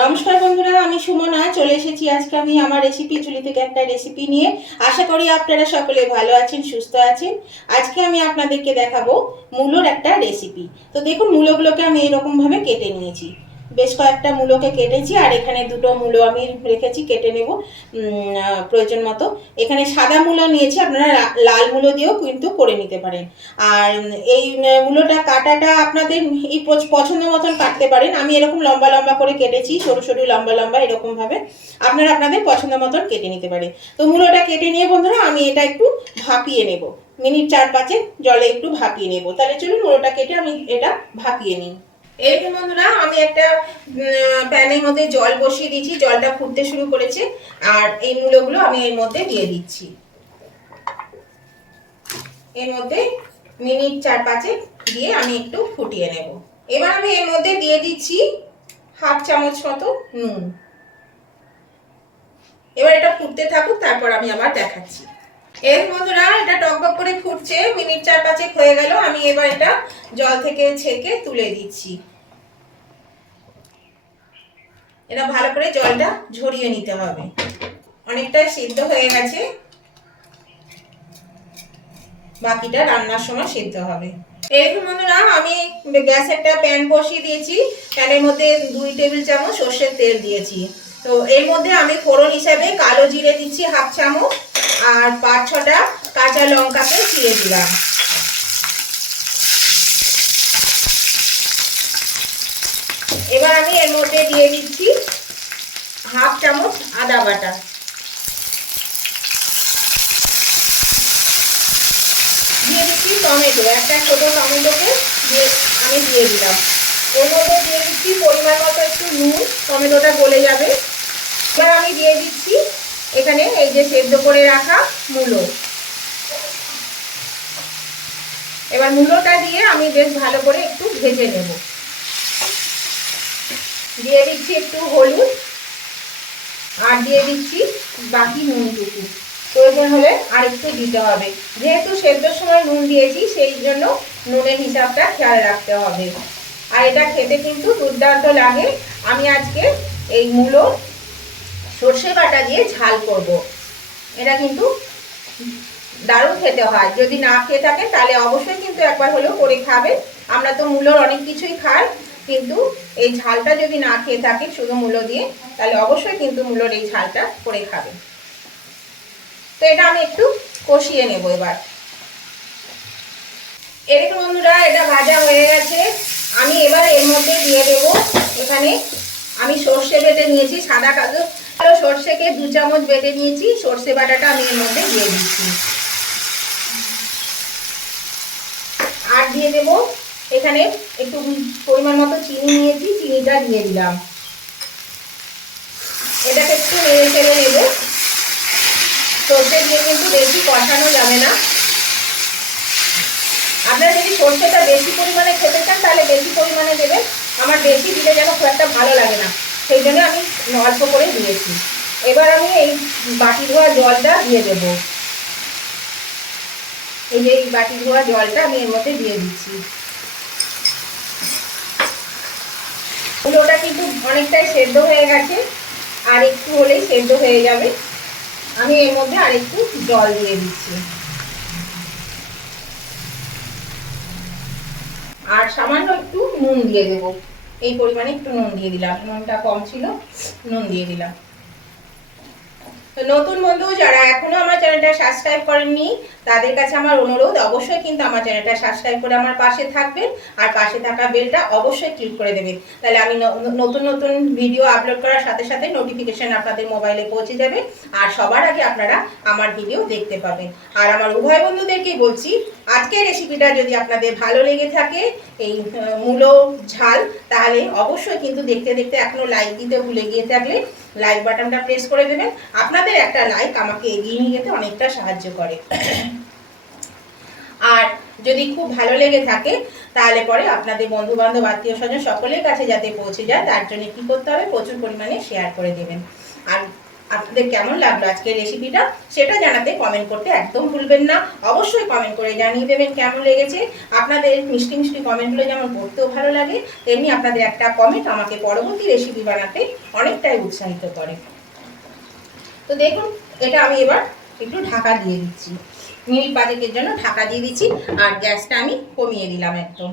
নমস্কার বন্ধুরা, আমি সুমনা চলে এসেছি আজকে আমি আমার রেসিপি ঝুলি থেকে একটা রেসিপি নিয়ে। আশা করি আপনারা সকলে ভালো আছেন, সুস্থ আছেন। আজকে আমি আপনাদেরকে দেখাবো মূলোর একটা রেসিপি। তো দেখুন, মূলোগুলোকে আমি এরকম ভাবে কেটে নিয়েছি। বেশ কয়েকটা মূলোকে কেটেছি, আর এখানে দুটো মূলো আমি রেখেছি, কেটে নেব প্রয়োজন মতো। এখানে সাদা মূলো নিয়েছি, আপনারা লাল মূলো দিয়েও কিন্তু করে নিতে পারেন। আর এই মূলোটা কাটাটা আপনাদের এই পছন্দ মতন কাটতে পারেন। আমি এরকম লম্বা লম্বা করে কেটেছি, সরু সরু লম্বা লম্বা এরকম ভাবে আপনারা আপনাদের পছন্দ মতন কেটে নিতে পারে। তো মূলোটা কেটে নিয়ে বন্ধুরা আমি এটা একটু ভাপিয়ে নেব, মিনিট 4-5 জলে একটু ভাপিয়ে নেব। তাহলে চলুন মূলোটা কেটে আমি এটা ভাপিয়ে নিই। এইরকম বন্ধুরা আমি একটা প্যানের মধ্যে জল বসিয়ে দিয়েছি, জলটা ফুটতে শুরু করেছে। আর এই মূলোগুলো আমি এর মধ্যে দিয়ে দিচ্ছি। এর মধ্যে মিনিট 4-5 দিয়ে আমি একটু ফুটিয়ে নেব। এবার আমি এর মধ্যে দিয়ে দিচ্ছি হাফ চামচ মতো নুন। এবার এটা ফুটতে থাকুক, তারপর আমি আবার দেখাচ্ছি। এর বন্ধুরা এটা টকবক করে ফুটছে, মিনিট 4-5 হয়ে গেল। আমি এবার এটা জল থেকে ছেঁকে তুলে দিচ্ছি। এটা ভালো করে জলটা ঝরিয়ে নিতে হবে। অনেকটা সিদ্ধ হয়ে গেছে, বাকিটা রান্নার সময় সিদ্ধ হবে। এরকম বন্ধুরা আমি গ্যাসে একটা প্যান বসিয়ে দিয়েছি। প্যানের মধ্যে 2 টেবিল চামচ সর্ষের তেল দিয়েছি। তো এর মধ্যে আমি ফোড়ন হিসাবে কালো জিরে দিচ্ছি হাফ চামচ, আর 5-6টা কাঁচা লঙ্কাকে চিড়ে দিলাম। এবার আমি এর মধ্যে দিয়ে দিচ্ছি হাফ চামচ আদা বাটা, দিয়ে দিচ্ছি টমেটো, একটা ছোট টমেটোকে আমি দিয়ে দিলাম। এর মধ্যে দিয়ে দিচ্ছি পরিমাণ মতো একটু নুন, টমেটোটা গলে যাবে। এবার আমি দিয়ে দিচ্ছি এখানে এই যে সেদ্ধ করে রাখা মূলো। এবার মূলোটা দিয়ে আমি বেশ ভালো করে একটু ভেজে নেব। দিয়ে দিচ্ছি একটু হলুদ, আর দিয়ে দিচ্ছি বাকি নুনটুকু। প্রয়োজন হলে আর একটু দিতে হবে, যেহেতু সেদ্ধর সময় নুন দিয়েছি সেই জন্য নুনের হিসাবটা খেয়াল রাখতে হবে। আর এটা খেতে কিন্তু দুর্দান্ত লাগে। আমি আজকে এই মূলো সর্ষে বাটা দিয়ে ঝাল করব। এটা কিন্তু দারুণ খেতে হয়। যদি না খেয়ে থাকেন তাহলে অবশ্যই কিন্তু একবার হলেও করে খাবেন। আমরা তো মূলোর অনেক কিছুই খাই, কিন্তু এই ঝালটা যদি না খেয়ে থাকেন শুধু মূলো দিয়ে, তাহলে অবশ্যই কিন্তু মূলোর এই ঝালটা করে খাবেন। তো এটা আমি একটু কষিয়ে নেব। এবার এরকম বন্ধুরা এটা ভাজা হয়ে গেছে। আমি এবার এর মধ্যে দিয়ে দেব, এখানে আমি সর্ষে বেটে নিয়েছি, সাদা কালো সর্ষেকে 2 চামচ বেটে নিয়েছি, সর্ষে বাটাটা আমি এর মধ্যে দিয়ে দিচ্ছি। আর দিয়ে দেব এখানে একটু পরিমাণ মতো চিনি নিয়েছি, চিনিটা দিয়ে দিলাম। এটাকে একটু নেড়ে চেড়ে নেব। সর্ষে দিয়ে কিন্তু বেশি কষানো যাবে না। আপনারা যদি সর্ষেটা বেশি পরিমাণে খেতে চান তাহলে বেশি পরিমাণে দেবেন। আমার বেশি দিলে যেন খুব একটা ভালো লাগে না, সেই জন্য আমি অল্প করে দিয়েছি। এবার আমি এই বাটি ধোয়া জলটা দিয়ে দেব। এই যে এই বাটি ধোয়া জলটা আমি এর মধ্যে দিয়ে দিচ্ছি। মূলোটা কিন্তু অনেকটাই সেদ্ধ হয়ে গেছে, আর একটু হলেই সেদ্ধ হয়ে যাবে। আমি এর মধ্যে আর একটু জল দিয়ে দিচ্ছি, আর সামান্য একটু নুন দিয়ে দেবো। এই পরিমাণে একটু নুন দিয়ে দিলাম, নুনটা কম ছিল, নুন দিয়ে দিলাম। তো নতুন বন্ধু যারা এখনো আমার চ্যানেলটা সাবস্ক্রাইব করেননি, তাদের কাছে আমার অনুরোধ, অবশ্যই কিন্তু আমার চ্যানেলটা সাবস্ক্রাইব করে আমার পাশে থাকবেন, আর পাশে থাকা বেলটা অবশ্যই ক্লিক করে দেবেন। তাহলে আমি নতুন নতুন ভিডিও আপলোড করার সাথে সাথে নোটিফিকেশন আপনাদের মোবাইলে পৌঁছে যাবে, আর সবার আগে আপনারা আমার ভিডিও দেখতে পাবেন। আর আমার উভয় বন্ধুদেরকেই বলছি, আজকের রেসিপিটা যদি আপনাদের ভালো লেগে থাকে, এই মূলো ঝাল, তাহলে অবশ্যই কিন্তু দেখতে দেখতে এখনো লাইক দিতে ভুলে গিয়ে থাকলে লাইক বাটনটা প্রেস করে দেবেন। আপনাদের একটা লাইক আমাকে এগিয়ে নিয়ে যেতে অনেকটা সাহায্য করে। আর যদি খুব ভালো লেগে থাকে তাহলে পরে আপনাদের বন্ধু বান্ধব আত্মীয় স্বজন সকলের কাছে যাতে পৌঁছে যায়, তার জন্য কি করতে হবে, প্রচুর পরিমাণে শেয়ার করে দেবেন। আর আপনাদের কেমন লাগলো আজকের রেসিপিটা সেটা জানাতে কমেন্ট করতে একদম ভুলবেন না। অবশ্যই কমেন্ট করে জানিয়ে দেবেন কেমন লেগেছে। আপনাদের মিষ্টি মিষ্টি কমেন্টগুলো যেমন পড়তেও ভালো লাগে, তেমনি আপনাদের একটা কমেন্ট আমাকে পরবর্তী রেসিপি বানাতে অনেকটাই উৎসাহিত করে। তো দেখুন, এটা আমি এবার একটু ঢাকা দিয়ে দিচ্ছি, মিনিট 5-এর জন্য ঢাকা দিয়ে দিচ্ছি। আর গ্যাসটা আমি কমিয়ে দিলাম একদম।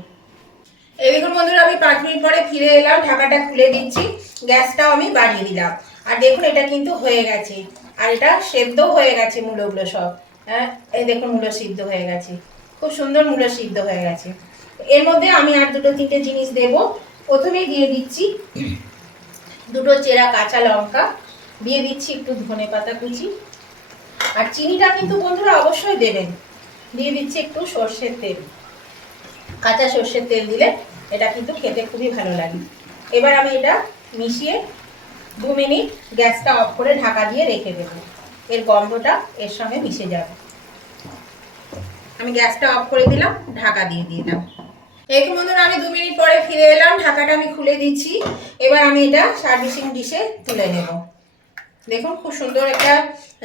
এই দেখুন বন্ধুরা, আমি 5 মিনিট পরে ফিরে এলাম, ঢাকাটা খুলে দিচ্ছি, গ্যাসটাও আমি বাড়িয়ে দিলাম। আর দেখুন এটা কিন্তু হয়ে গেছে, আর এটা সেদ্ধ হয়ে গেছে মূলোগুলো সব। হ্যাঁ, এই দেখুন মূলো সিদ্ধ হয়ে গেছে, খুব সুন্দর মূলো সিদ্ধ হয়ে গেছে। এর মধ্যে আমি আর 2-3টে জিনিস দেব। প্রথমেই দিয়ে দিচ্ছি 2টো চেরা কাঁচা লঙ্কা, দিয়ে দিচ্ছি একটু ধনেপাতা কুচি, আর চিনিটা কিন্তু বন্ধুরা অবশ্যই দেবেন। দিয়ে দিচ্ছি একটু সর্ষের তেল, কাঁচা সর্ষের তেল দিলে এটা কিন্তু খেতে খুবই ভালো লাগে। এবার আমি এটা মিশিয়ে 2 মিনিট গ্যাসটা অফ করে ঢাকা দিয়ে রেখে দেব, এর গন্ধটা এর সঙ্গে মিশে যাবে। আমি গ্যাসটা অফ করে দিলাম, ঢাকা দিয়ে দিলাম। এই বন্ধুরা, আমি 2 মিনিট পরে ফিরে এলাম, ঢাকাটা আমি খুলে দিচ্ছি। এবার আমি এটা সার্ভিসিং ডিশে তুলে নেব। দেখুন খুব সুন্দর একটা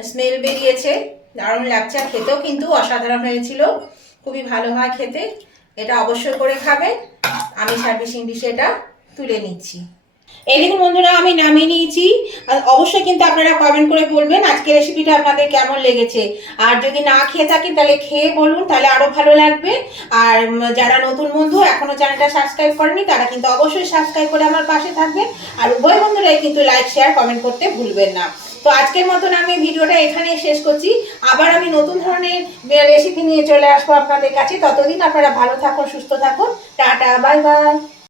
স্মেল বেরিয়েছে, দারুণ লাগছে, আর খেতেও কিন্তু অসাধারণ হয়েছিল, খুবই ভালো হয় খেতে। এটা অবশ্যই করে খাবেন। আমি সার্ভিসিং ডিশে এটা তুলে নিচ্ছি। এই দেখুন বন্ধুরা, আমি নামিয়ে নিয়েছি। আর অবশ্যই কিন্তু আপনারা কমেন্ট করে বলবেন আজকের রেসিপিটা আপনাদের কেমন লেগেছে। আর যদি না খেয়ে থাকেন তাহলে খেয়ে বলুন, তাহলে আরও ভালো লাগবে। আর যারা নতুন বন্ধু এখনো চ্যানেলটা সাবস্ক্রাইব করেনি তারা কিন্তু অবশ্যই সাবস্ক্রাইব করে আমার পাশে থাকবেন। আর উভয় বন্ধুরাই কিন্তু লাইক শেয়ার কমেন্ট করতে ভুলবেন না। তো আজকের মতন আমি ভিডিওটা এখানেই শেষ করছি। আবার আমি নতুন ধরনের রেসিপি নিয়ে চলে আসবো আপনাদের কাছে। ততদিন আপনারা ভালো থাকুন, সুস্থ থাকুন। Tata, bye bye.